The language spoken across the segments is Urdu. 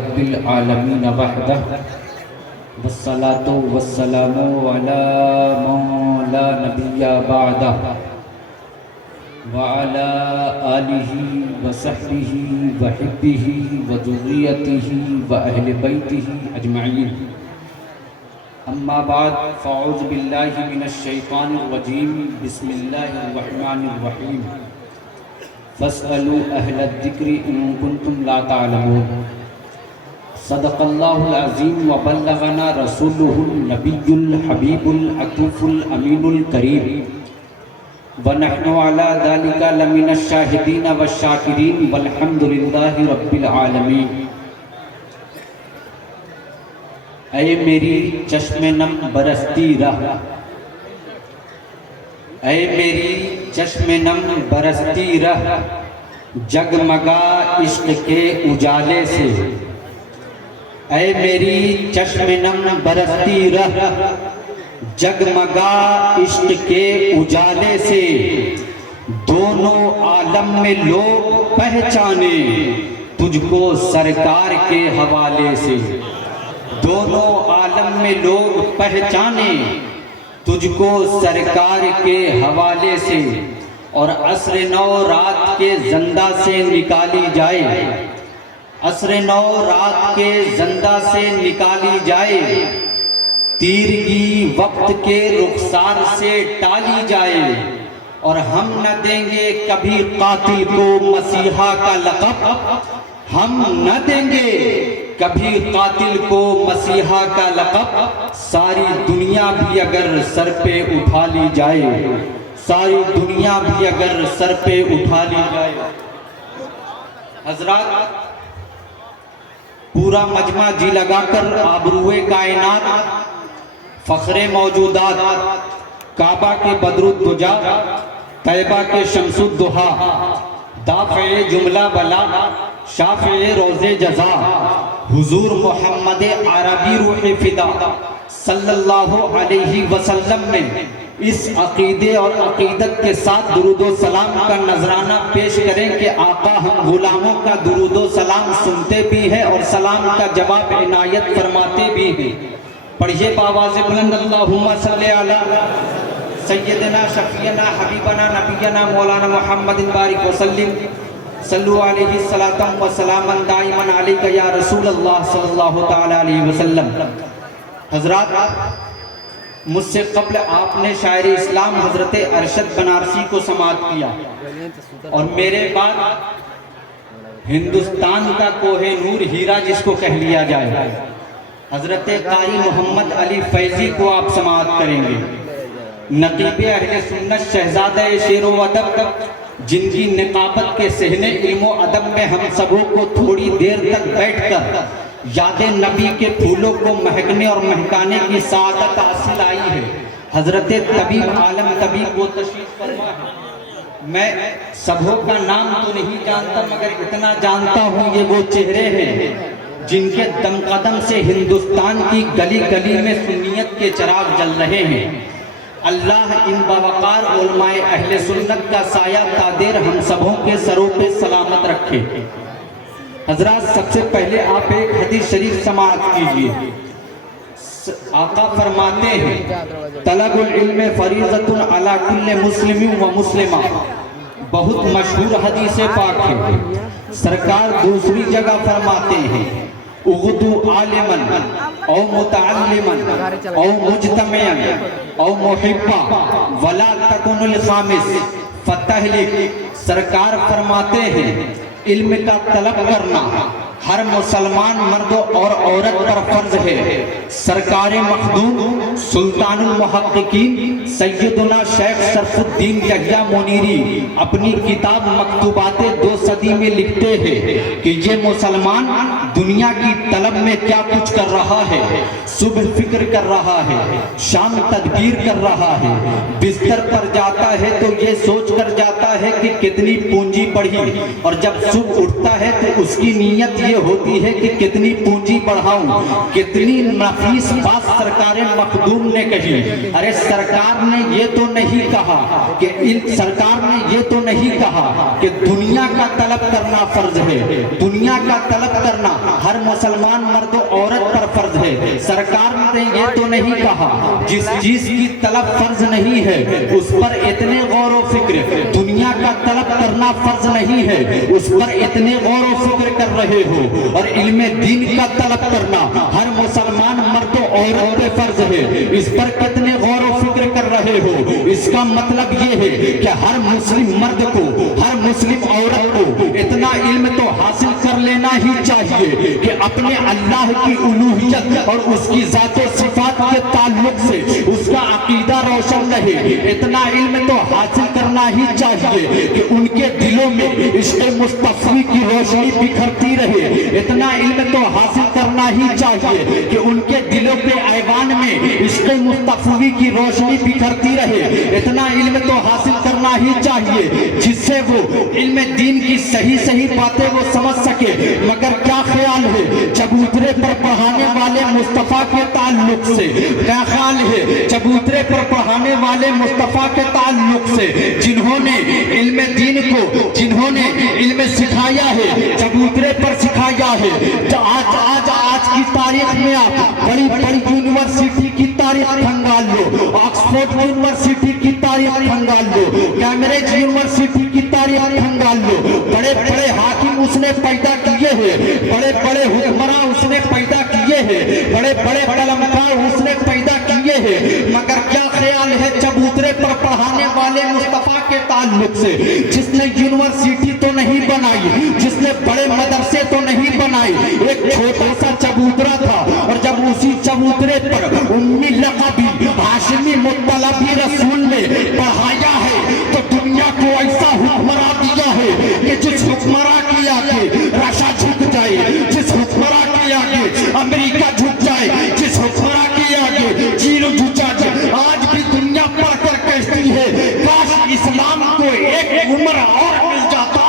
رب العالمین وحدہ والصلاة والسلام علی من لا نبی بعدہ وعلی آلہ وصحبہ وحبہ وذریتہ وأہل بیتہ اجمعین اما بعد فاعوذ باللہ من الشیطان الرجیم بسم اللہ الرحمن الرحیم فاسألوا اہل الذکر ان کنتم لا تعلمون صدق اللہ العظیم وبلغنا رسولہ النبی الحبیب العطوف الامین الکریم ونحن علی ذلک لمن الشاہدین والشاکرین والحمد للہ رب العالمین۔ اے میری چشم نم برستی رہ، اے میری چشم نم برستی رہ، جگمگا عشق کے اجالے سے، اے میری چشم نم برستی رہ، جگمگا عشق کے اجالے سے، دونوں عالم میں لوگ پہچانے تجھ کو سرکار کے حوالے سے، دونوں عالم میں لوگ پہچانے تجھ کو سرکار کے حوالے سے، اور عصر نو رات کے زندہ سے نکالی جائے، عصر نو رات کے زندہ سے نکالی جائے، تیرگی وقت کے رخسار سے ٹالی جائے، اور ہم نہ دیں گے کبھی قاتل کو مسیحا کا لقب، ہم نہ دیں گے کبھی قاتل کو مسیحا کا لقب، ساری دنیا بھی اگر سر پہ اٹھا لی جائے، ساری دنیا بھی اگر سر پہ اٹھا لی جائے۔ حضرات، پورا مجمع جی لگا کر آبروئے کائنات، فخر موجودات، کعبہ کے بدر الدجا، طیبہ کے شمس الضحیٰ، دافع جملہ بلا، شافع روز جزا، حضور محمد عربی روح فدا صلی اللہ علیہ وسلم نے اس عقیدے اور عقیدت کے ساتھ درود و سلام کا نذرانہ پیش کریں کہ آقا ہم غلاموں کا درود و سلام سنتے بھی ہیں اور سلام کا جواب عنایت فرماتے بھی ہیں۔ پڑھیے بآواز بلند، اللہم صلی علی سیدنا شفیعنا حبیبنا نبینا مولانا محمد بارک وسلم، صلو علیہ الصلاۃ والسلام دائما علیک یا رسول اللہ صلی اللہ تعالی علیہ وسلم۔ حضرات، مجھ سے قبل آپ نے شاعر اسلام حضرت ارشد بنارسی کو سماعت کیا، اور میرے بعد ہندوستان کا کوہ نور ہیرا جس کو کہہ لیا جائے، حضرت قاری محمد علی فیضی کو آپ سماعت کریں گے، نقیب اہل سنت شہزادہ شعر و ادب، جن کی نقابت کے صحن علم و ادب میں ہم سبوں کو تھوڑی دیر تک بیٹھ کر یاد نبی کے پھولوں کو مہکنے اور مہکانے کی سعادت حاصل آئی ہے، حضرت طبیب عالم طبیب کو تشریف فرما ہے۔ میں سبوں کا نام تو نہیں جانتا، مگر اتنا جانتا ہوں یہ وہ چہرے ہیں جن کے دم قدم سے ہندوستان کی گلی گلی میں سنیت کے چراغ جل رہے ہیں۔ اللہ ان باوقار علماء اہل سنت کا سایہ تادیر ہم سبوں کے سروں پہ سلامت رکھے۔ حضرات، سب سے پہلے آپ ایک حدیث شریف سماعت کیجئے۔ آقا فرماتے ہیں طلب العلم فریضۃ علی کل مسلم و مسلمہ، بہت مشہور حدیث پاک ہے۔ سرکار دوسری جگہ فرماتے ہیں اغدو عالما او متعلما او مجتمعا او محبا ولا تکن الخامس فتہلک۔ سرکار فرماتے ہیں علم کا طلب کرنا ہر مسلمان مرد اور عورت پر فرض ہے۔ سرکار مخدوم سلطان المحققین سیدنا شیخ شرف الدین یحییٰ منیری اپنی کتاب مکتوبات 2 صدی میں لکھتے ہیں کہ یہ مسلمان دنیا کی طلب میں کیا کچھ کر رہا ہے، صبح فکر کر رہا ہے، شام تدبیر کر رہا ہے، بستر پر جاتا ہے تو یہ سوچ کر جاتا ہے کہ کتنی پونجی بڑھی، اور جب صبح اٹھتا ہے تو اس کی نیت یہ ہوتی ہے کہ کتنی پونجی بڑھاؤں۔ کتنی نفیس بات سرکار مخدوم نے کہی۔ ارے سرکار نے یہ تو نہیں کہا کہ سرکار نے یہ تو نہیں کہا کہ دنیا کا طلب کرنا فرض ہے، دنیا کا طلب کرنا ہر مسلمان مرد و عورت پر فرض ہے۔ سرکار نے یہ تو نہیں کہا جس چیز کی طلب فرض نہیں ہے اس پر اتنے غور و فکر، دنیا کا طلب کرنا فرض نہیں ہے اس پر اتنے غور و فکر کر رہے ہو، اور علم دین کا طلب کرنا ہر مسلمان مرد و عورت پہ فرض ہے، اس پر کتنے غور و فکر کر رہے ہو۔ اس کا مطلب یہ ہے کہ ہر مسلم مرد کو، ہر مسلم عورت کو اتنا علم تو حاصل کر لینا ہی چاہیے کہ اپنے اللہ کی الوہیت اور اس کی ذات و صفات کے تعلق سے اس کا عقیدہ روشن رہے۔ اتنا علم تو حاصل کرنا ہی چاہیے کہ ان کے دلوں میں عشق مصطفی کی روشنی بکھرتی رہے۔ اتنا علم تو حاصل کرنا ہی چاہیے کہ ان کے دلوں کے ایوان میں عشق مصطفی کی روشنی بکھرتی رہے۔ اتنا علم تو حاصل کرنا ہی چاہیے جس سے وہ علم دین کی صحیح باتیں وہ سمجھ سکے۔ مگر کیا خیال ہے چبوترے پر پڑھانے والے مصطفیٰ کے تعلق سے، کیا خیال ہے چبوترے پر پڑھانے والے مصطفیٰ کے تعلق سے، جنہوں نے علم دین کو، جنہوں نے علم سکھایا ہے، چبوترے پر سکھایا ہے۔ آج کی تاریخ میں آپ بڑی یونیورسٹی کی تاریخ کھنگال لو، آکسفورڈ یونیورسٹی کی تاریخ کھنگال لو، کیمبرج یونیورسٹی کی تاریخ کھنگال لو، بڑے حاکم اس نے پیدا کیے ہیں، بڑے حکمراں اس نے پیدا کیے ہیں، بڑے علماء اس نے پیدا کیے ہیں، مگر کیا خیال ہے چبوترے پر پڑھانے والے مصطفیٰ کے تعلق سے، جس نے یونیورسٹی تو نہیں بنائی، جس نے بڑے مدرسے تو نہیں بنائی، ایک چھوٹا سا چبوترا تھا، اور جب اسی چبوترے پر امی لقبی ہاشمی مطلبی رسول نے پڑھایا ہے تو دنیا کو ایسا حکمراں دیا ہے کہ جس حکمراں کی آگے رشا جھک جائے، جس حکمراں کی آگے امریکہ جھک جائے، جس حکمراں کی آگے چین جھک جائے۔ آج بھی دنیا پڑھ کر کہتی ہے کاش اسلام کو ایک عمر اور مل جاتا۔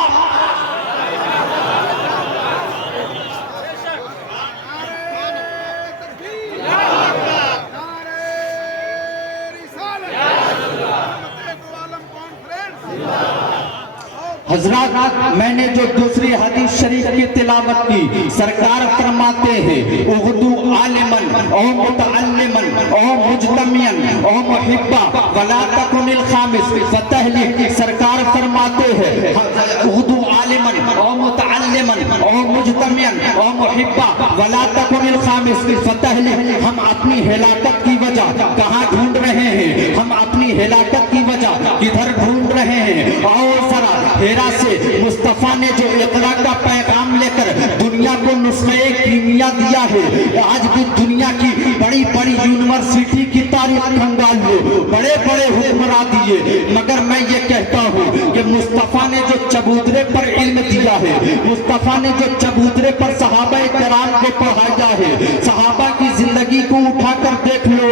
حضرات میں نے جو دوسری حدیث شریف کی تلاوت کی، سرکار فرماتے ہیں اغدو عالمن او متعلمن او مجتمعن او محبا ولا تکن الخامس فتہلک۔ سرکار فرماتے ہیں اغدو عالمن او متعلمن او مجتمعن او محبا ولا تکن الخامس فتہلک۔ ہم اپنی ہلاکت کی وجہ کہاں ڈھونڈ رہے ہیں؟ ہم اپنی ہلاکت کی وجہ کدھر ڈھونڈ رہے ہیں؟ اور ذرا ہیرا سے مصطفیٰ نے جو اقرا کا پیغام لے کر دنیا کو نسخہ کیمیا دیا ہے، آج بھی دنیا کی بڑی یونیورسٹی کی تاریخ کھنگال لو، بڑے حکمراں دیے، مگر میں یہ کہتا ہوں کہ مصطفیٰ نے جو چبوترے پر علم دیا ہے، مصطفیٰ نے جو چبوترے پر صحابہ کرام کو پڑھایا ہے، صحابہ کی زندگی کو اٹھا کر دیکھ لو،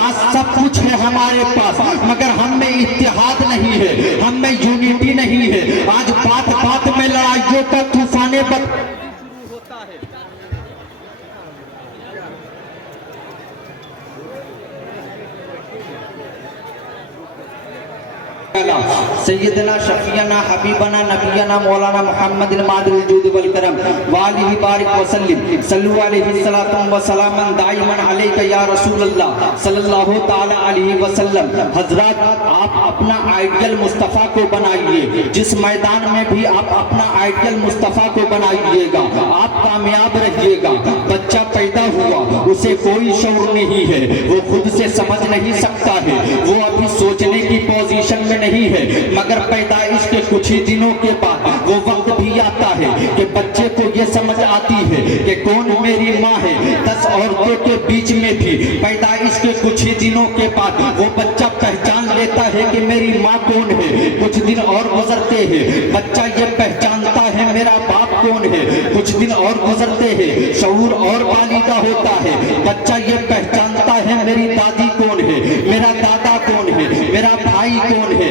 آج سب کچھ ہے ہمارے پاس، مگر ہم میں اتحاد نہیں ہے، ہم میں یونیٹی نہیں ہے۔ آج بات میں لڑائیوں کا طوفان ہوتا ہے۔ سیدنا شفیعنا حبیبنا نبینا مولانا محمد المادر الجود والکرم والہ بارک وسلم صلو علیہ الصلاۃ والسلام دائما علیک یا رسول اللہ صلی اللہ تعالی علیہ وسلم۔ حضرات آپ اپنا آئیڈیل مصطفیٰ کو بنائیے، جس میدان میں بھی آپ اپنا آئیڈیل مصطفیٰ کو بنائیے گا آپ کامیاب رہیے گا۔ بچہ پیدا ہوا اسے کوئی شعور نہیں ہے، وہ خود سے سمجھ نہیں سکتا ہے، وہ ابھی سوچنے کی پوزیشن میں نہیں ہے، مگر پیدائش کے کچھ ہی دنوں کے بعد وہ وقت بھی آتا ہے کہ بچے کو یہ سمجھ آتی ہے کہ کون میری ماں ہے۔ 10 عورتوں کے بیچ میں بھی پیدائش کے کچھ ہی دنوں کے بعد وہ بچہ پہچان لیتا ہے کہ میری ماں کون ہے۔ کچھ دن اور گزرتے ہیں، بچہ یہ پہچانتا ہے میرا باپ کون ہے۔ کچھ دن اور گزرتے ہیں، شعور اور بالیدہ ہوتا ہے، بچہ یہ پہچانتا ہے میری دادی کون ہے، میرا دادا کون ہے، میرا بھائی کون ہے،